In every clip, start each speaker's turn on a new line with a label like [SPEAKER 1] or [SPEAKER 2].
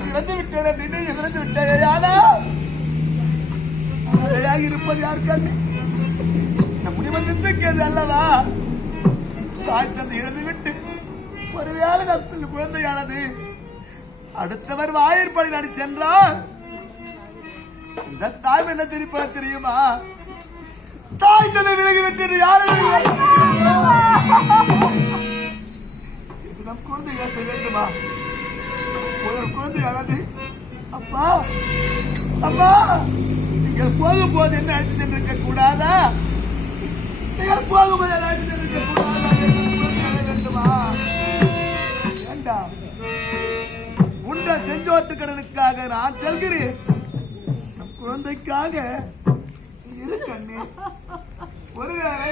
[SPEAKER 1] நான் இறந்து விட்டேன் நின்று இறந்து விட்டேன். ஆனா அதையாக இருப்பது யார் கண்ணு? இந்த முடிவை அல்லவா? தாய் தந்தை இழந்து விட்டு ஒருவேளை நம் குழந்தையானது அடுத்தவர் வாயிற்படி நடி சென்றால் இந்த தாய் என்ன திருப்ப தெரியுமா? தாய் தந்தை விலகி விட்டது யாரும் நம் குழந்தை பேச வேண்டுமா? ஒரு குழந்தையானது அப்பா அம்மா நீங்கள் போகும்போது என்ன அழைத்து சென்றிருக்க கூடாதா? நீங்கள் போகும்போது என்ன அழைத்து சென்றிருக்க கூடாதா? என்று வேண்டுமா வேண்டாம் கடனுக்காக நான் செல்கிறேன். குழந்தைக்காக இரு கண்ணே ஒருவேளை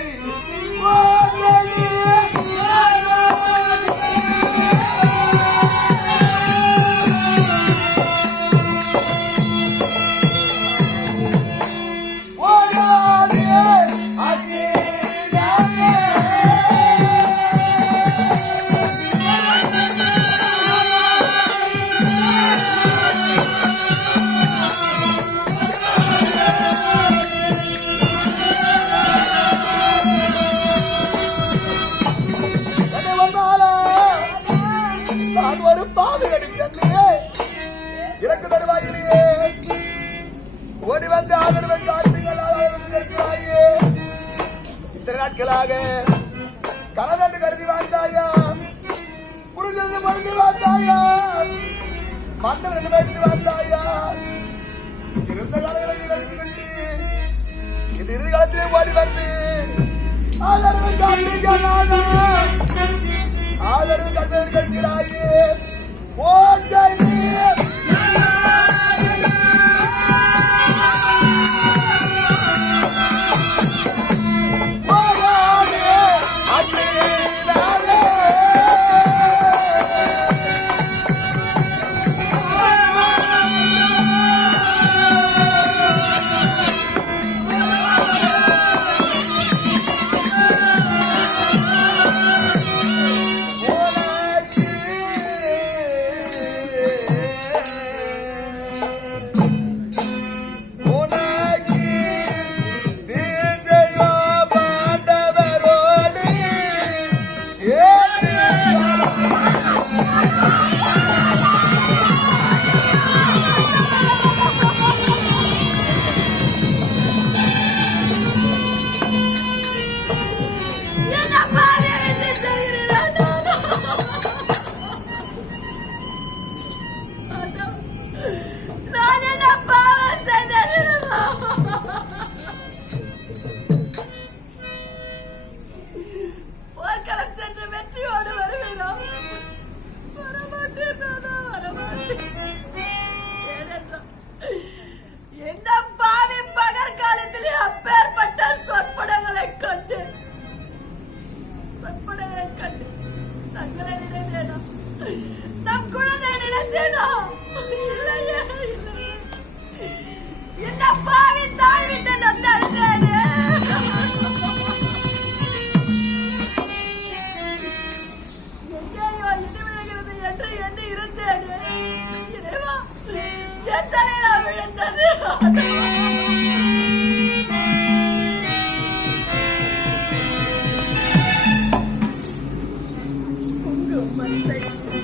[SPEAKER 1] நாட்களாக கலந்து கருதி வாழ்ந்தாயா? புரிதல் மருந்து வாழ்ந்தாயா? மன்னன் வைத்து வாழ்ந்தாயா? இருந்த காலங்களை கழித்து விட்டு இந்த இறுதி காலத்திலே ஓடி வந்து ஆதரவு